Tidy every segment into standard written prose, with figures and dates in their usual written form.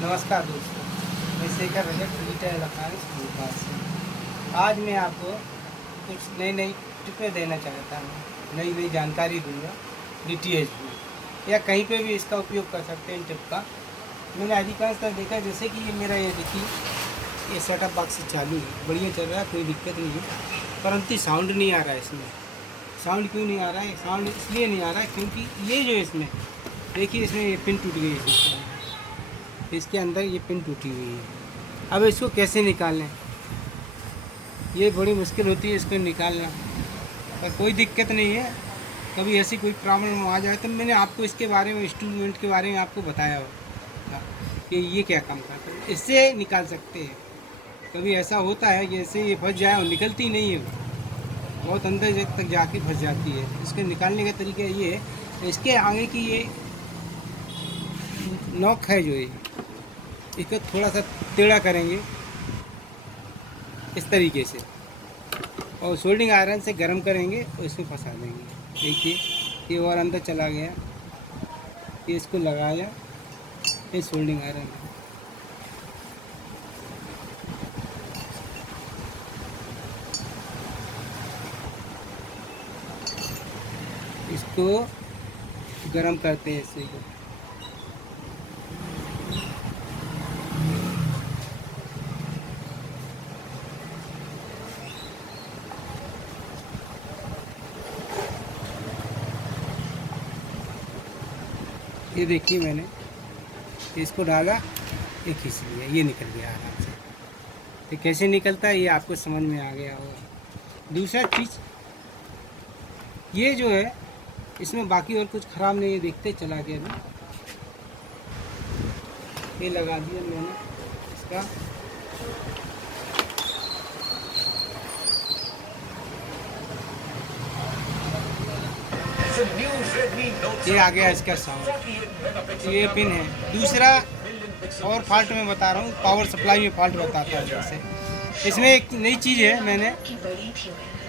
नमस्कार दोस्तों, मैं शेखर रजक डिजिटल इलेक्ट्रॉनिक्स भोपाल से। आज मैं आपको कुछ नई नई टिप्पणी देना चाहता हूँ, नई नई जानकारी दूंगा डीटीएच में, या कहीं पे भी इसका उपयोग कर सकते हैं इन टिप का। मैंने अधिकांशतः देखा है, जैसे कि ये मेरा ये देखिए, ये सेटअप बॉक्स चालू है, बढ़िया चल रहा है, कोई दिक्कत नहीं है, परंतु साउंड नहीं आ रहा है इसमें। साउंड क्यों नहीं आ रहा है? साउंड इसलिए नहीं आ रहा है क्योंकि ये जो इसमें देखिए, इसमें ये पिन टूट गई है, इसके अंदर ये पिन टूटी हुई है। अब इसको कैसे निकालें, ये बड़ी मुश्किल होती है इसको निकालना, पर कोई दिक्कत नहीं है। कभी ऐसी कोई प्रॉब्लम आ जाए तो मैंने आपको इसके बारे में, इंस्ट्रूमेंट के बारे में आपको बताया हो कि ये क्या काम करता है, इससे निकाल सकते हैं। कभी ऐसा होता है जैसे ये फंस जाए और निकलती नहीं है, बहुत अंदर तक जाके फंस जाती है। इसके निकालने का तरीका ये है, इसके आगे की ये नॉक है जो ये, इसको थोड़ा सा टेढ़ा करेंगे इस तरीके से, और सोल्डिंग आयरन से गर्म करेंगे और इसमें फंसा देंगे। देखिए ये और अंदर चला गया, ये इसको लगाया, ये सोल्डिंग आयरन है। इसको गर्म करते हैं इससे को। ये देखिए मैंने इसको डाला, ये खींच लिया, ये निकल गया आराम से। तो कैसे निकलता है ये आपको समझ में आ गया होगा। दूसरा चीज़ ये जो है, इसमें बाकी और कुछ ख़राब नहीं है, देखते चला गया अभी। ये लगा दिया मैंने इसका, ये आ गया इसका साउंड। ये पिन है। दूसरा और फॉल्ट मैं बता रहा हूँ, पावर सप्लाई में फॉल्ट बताता है। जैसे इसमें एक नई चीज़ है, मैंने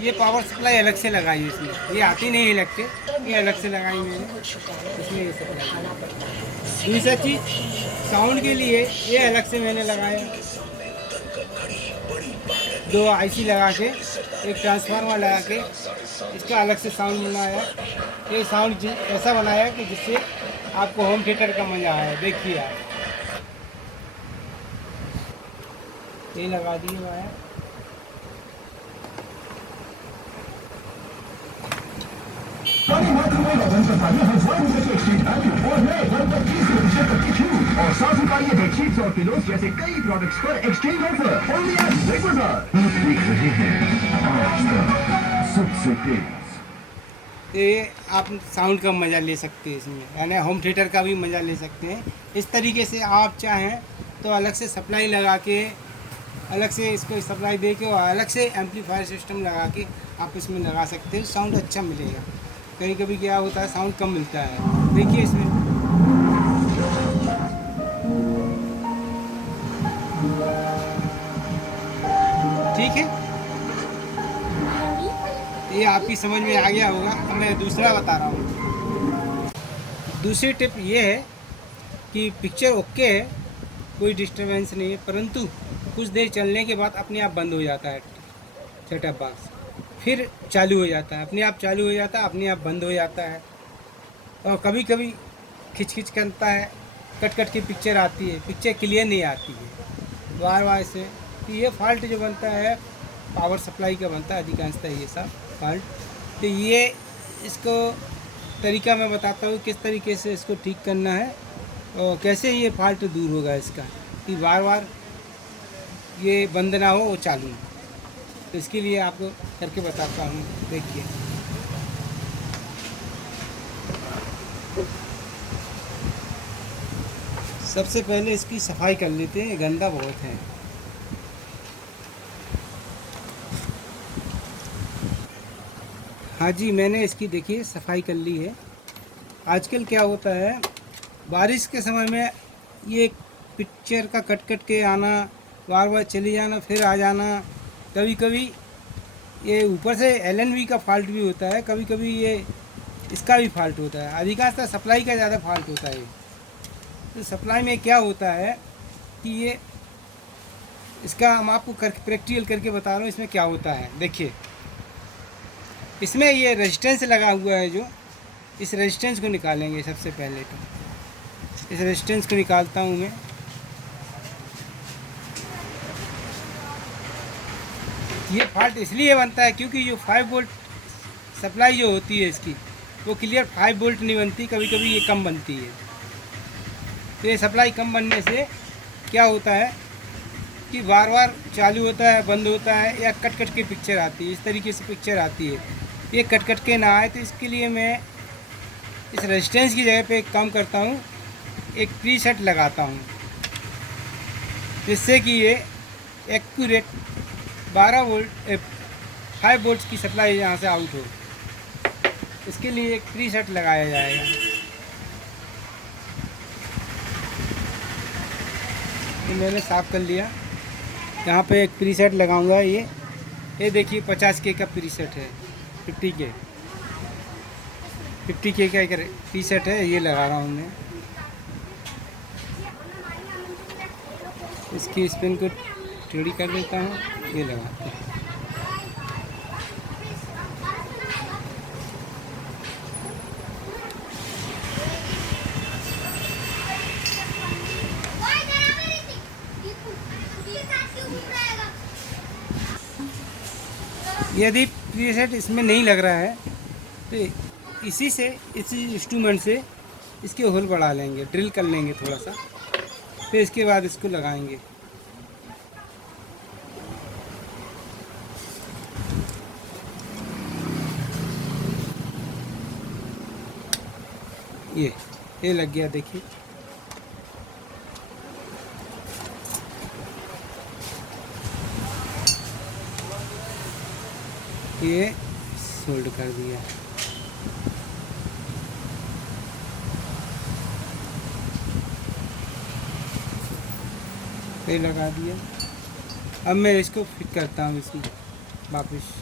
ये पावर सप्लाई अलग से लगाई है इसमें, ये आती नहीं है लग के, ये अलग से लगाई मैंने इसमें ये सप्लाई। दूसरा चीज़ साउंड के लिए ये अलग से मैंने लगाया, 2 आईसी लगा के, एक ट्रांसफार्मर लगा के इसका अलग से साउंड बनाया। ये साउंड ऐसा बनाया कि जिससे आपको होम थिएटर का मज़ा आए। देखिए आप, ये लगा दिए वायर। और साथ ही पाइए बेडशीट्स और पिलोस जैसे कई प्रोडक्ट्स पर exchange offer only at Big Bazaar. देख रहे हैं आज तक सबसे तेज। ये आप साउंड का मज़ा ले सकते हैं इसमें, यानी होम थिएटर का भी मज़ा ले सकते हैं। इस तरीके से आप चाहें तो अलग से सप्लाई लगा के, अलग से इसको सप्लाई दे के, और अलग से एम्पलीफायर सिस्टम लगा के आप इसमें लगा सकते हैं, साउंड अच्छा मिलेगा। कभी कभी क्या होता है, साउंड कम मिलता है। देखिए इसमें ठीक है, ये आपकी समझ में आ गया होगा। अब मैं दूसरा बता रहा हूँ। दूसरी टिप ये है कि पिक्चर ओके है, कोई डिस्टरबेंस नहीं है, परंतु कुछ देर चलने के बाद अपने आप बंद हो जाता है सेटअप बॉक्स, फिर चालू हो जाता है, अपने आप चालू हो जाता है, अपने आप बंद हो जाता है, और कभी कभी खिंच खिंच करता है, कट कट की पिक्चर आती है, पिक्चर क्लियर नहीं आती है बार बार से। तो ये फॉल्ट जो बनता है पावर सप्लाई का बनता है अधिकांशतः ये सब फॉल्ट। तो ये इसको तरीका मैं बताता हूँ किस तरीके से इसको ठीक करना है और कैसे ये फॉल्ट दूर होगा इसका, कि बार बार ये बंद ना हो और चालू हो। तो इसके लिए आपको करके बताता हूँ, देखिए। सबसे पहले इसकी सफाई कर लेते हैं, गंदा बहुत है। हाँ जी, मैंने इसकी देखिए सफाई कर ली है। आजकल क्या होता है, बारिश के समय में ये पिक्चर का कट कट के आना, बार बार चली जाना फिर आ जाना, कभी कभी ये ऊपर से एलएनबी का फॉल्ट भी होता है, कभी कभी ये इसका भी फॉल्ट होता है। अधिकांशतः सप्लाई का ज़्यादा फॉल्ट होता है। तो सप्लाई में क्या होता है, कि ये इसका हम आपको प्रैक्टिकल करके बता रहा हूँ इसमें क्या होता है। देखिए, इसमें ये रेजिस्टेंस लगा हुआ है, जो इस रेजिस्टेंस को निकालेंगे सबसे पहले। तो इस रेजिस्टेंस को निकालता हूँ मैं। ये फॉल्ट इसलिए बनता है क्योंकि जो 5 वोल्ट सप्लाई जो होती है इसकी, वो क्लियर 5 वोल्ट नहीं बनती, कभी कभी ये कम बनती है। तो ये सप्लाई कम बनने से क्या होता है कि बार बार चालू होता है, बंद होता है, या कट कट के पिक्चर आती है। इस तरीके से पिक्चर आती है, ये कट कट के ना आए। तो इसके लिए मैं इस रेजिस्टेंस की जगह पे एक काम करता हूँ, एक प्रीसेट लगाता हूँ, जिससे कि ये एक्यूरेट 12 वोल्ट 5 वोल्ट की सप्लाई यहाँ से आउट हो। इसके लिए एक प्रीसेट लगाया जाएगा। ये मैंने साफ़ कर लिया। यहाँ पे एक प्रीसेट लगाऊंगा। ये देखिए 50K का प्रीसेट है, 50K का एक प्रीसेट है, ये लगा रहा हूँ मैं। इसकी स्पिन को टेढ़ी कर देता हूँ, ये लगाते हैं। यदि प्रीसेट इसमें नहीं लग रहा है तो इसी इंस्ट्रूमेंट से इसके होल बढ़ा लेंगे, ड्रिल कर लेंगे थोड़ा सा, फिर इसके बाद इसको लगाएंगे। ये लग गया, देखिए। ये सोल्ड कर दिया। ये लगा दिया। अब मैं इसको फिट करता हूँ इसमें वापस।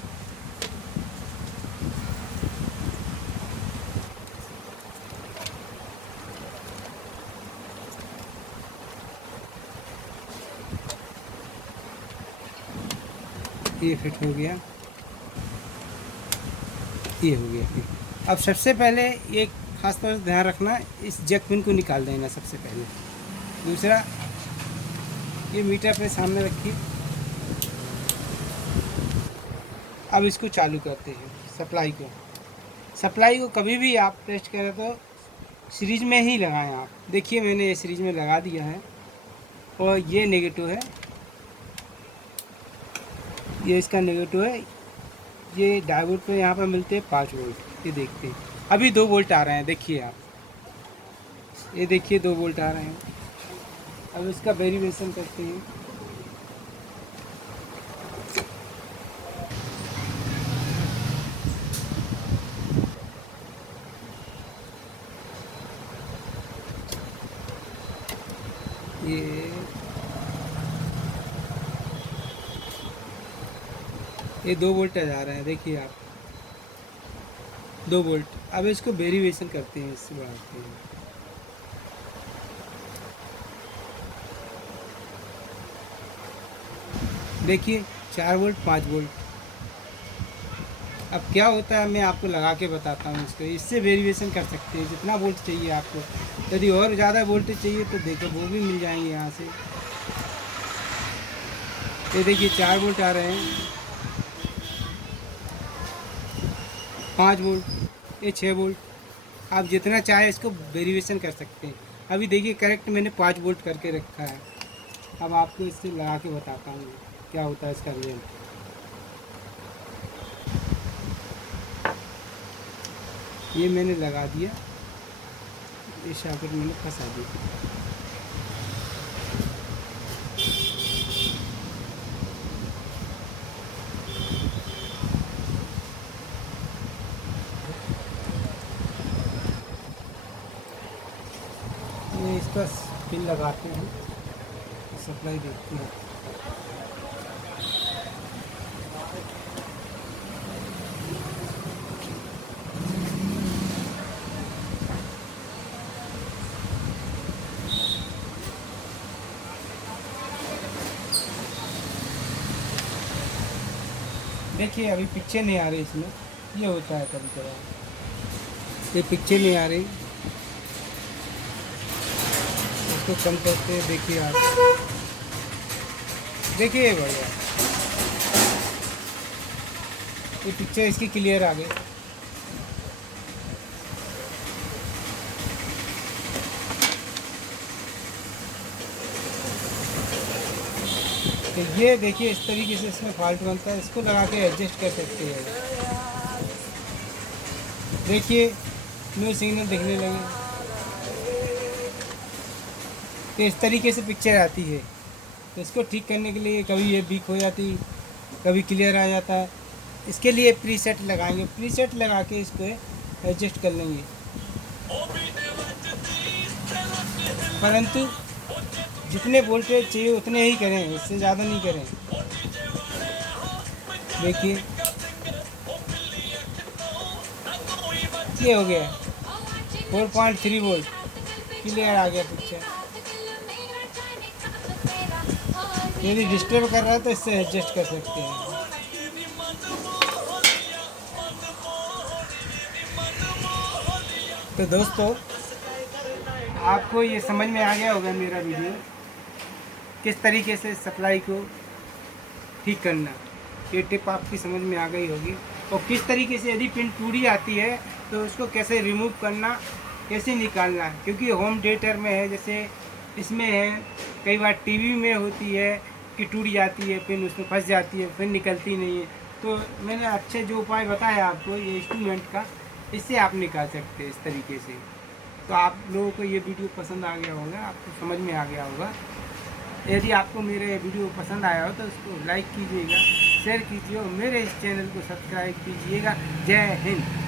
ये फिट हो गया, ये हो गया फिट। अब सबसे पहले एक खास तौर से ध्यान रखना, इस जैक पिन को निकाल देना सबसे पहले। दूसरा, ये मीटर पे सामने रखिए। अब इसको चालू करते हैं सप्लाई को कभी भी आप टेस्ट करें तो सीरीज में ही लगाएं आप। देखिए, मैंने ये सीरीज में लगा दिया है, और ये नेगेटिव है, ये इसका नेगेटिव है। ये डायोड पे यहाँ पर मिलते हैं 5 वोल्ट। ये देखते हैं, अभी 2 वोल्ट आ रहे हैं, देखिए आप, ये देखिए 2 वोल्ट आ रहे हैं। अब इसका वेरिएशन करते हैं। ये 2 वोल्ट जा रहे हैं, देखिए आप, 2 वोल्ट। अब इसको वेरिएशन करते हैं, इससे बढ़ाते हैं। देखिए 4 वोल्ट, 5 वोल्ट। अब क्या होता है, मैं आपको लगा के बताता हूँ इसको। इससे वेरिएशन कर सकते हैं जितना वोल्ट चाहिए आपको। यदि और ज़्यादा वोल्टेज चाहिए तो देखो वो भी मिल जाएंगे यहाँ से। ये देखिए 4 वोल्ट आ रहे हैं, 5 वोल्ट, ये 6 वोल्ट। आप जितना चाहे इसको वेरिएशन कर सकते हैं। अभी देखिए करेक्ट मैंने 5 वोल्ट करके रखा है। अब आपको इससे लगा के बताता हूँ क्या होता है इसका रिजल्ट। ये मैंने लगा दिया, ये सॉकेट मैंने फंसा दिया। ये इस पर पिन लगाते हैं, सप्लाई देखते हैं। देखिए अभी पिक्चर नहीं आ रही इसमें, ये होता है कभी कभार, ये पिक्चर नहीं आ रही, इसको कम करते हैं। देखिए आप, देखिए भैया ये पिक्चर इसकी क्लियर आ गई। तो ये देखिए इस तरीके से इसमें फॉल्ट बनता है, इसको लगा के एडजस्ट कर सकते हैं। देखिए न्यू सिग्नल दिखने लगे, तो इस तरीके से पिक्चर आती है। तो इसको ठीक करने के लिए कभी ये वीक हो जाती, कभी क्लियर आ जाता है, इसके लिए प्रीसेट लगाएंगे, प्रीसेट लगा के इसको एडजस्ट कर लेंगे। परंतु जितने वोल्टेज चाहिए उतने ही करें, इससे ज़्यादा नहीं करें। देखिए ये हो गया 4.3 वोल्ट, क्लियर आ गया पिक्चर। यदि डिस्टर्ब कर रहा है तो इससे एडजस्ट कर सकते हैं। तो दोस्तों आपको ये समझ में आ गया होगा मेरा वीडियो, किस तरीके से सप्लाई को ठीक करना, ये टिप आपकी समझ में आ गई होगी। और किस तरीके से यदि पिन टूटी आती है तो उसको कैसे रिमूव करना, कैसे निकालना, क्योंकि होम थिएटर में है, जैसे इसमें है, कई बार टीवी में होती है कि टूट जाती है पिन, उसमें फंस जाती है, फिर निकलती नहीं है। तो मैंने अच्छे जो उपाय बताया आपको ये इंस्ट्रूमेंट का, इससे आप निकाल सकते हैं इस तरीके से। तो आप लोगों को ये वीडियो पसंद आ गया होगा, आपको समझ में आ गया होगा। यदि आपको मेरे वीडियो पसंद आया हो तो उसको लाइक कीजिएगा, शेयर कीजिए और मेरे इस चैनल को सब्सक्राइब कीजिएगा। जय हिंद।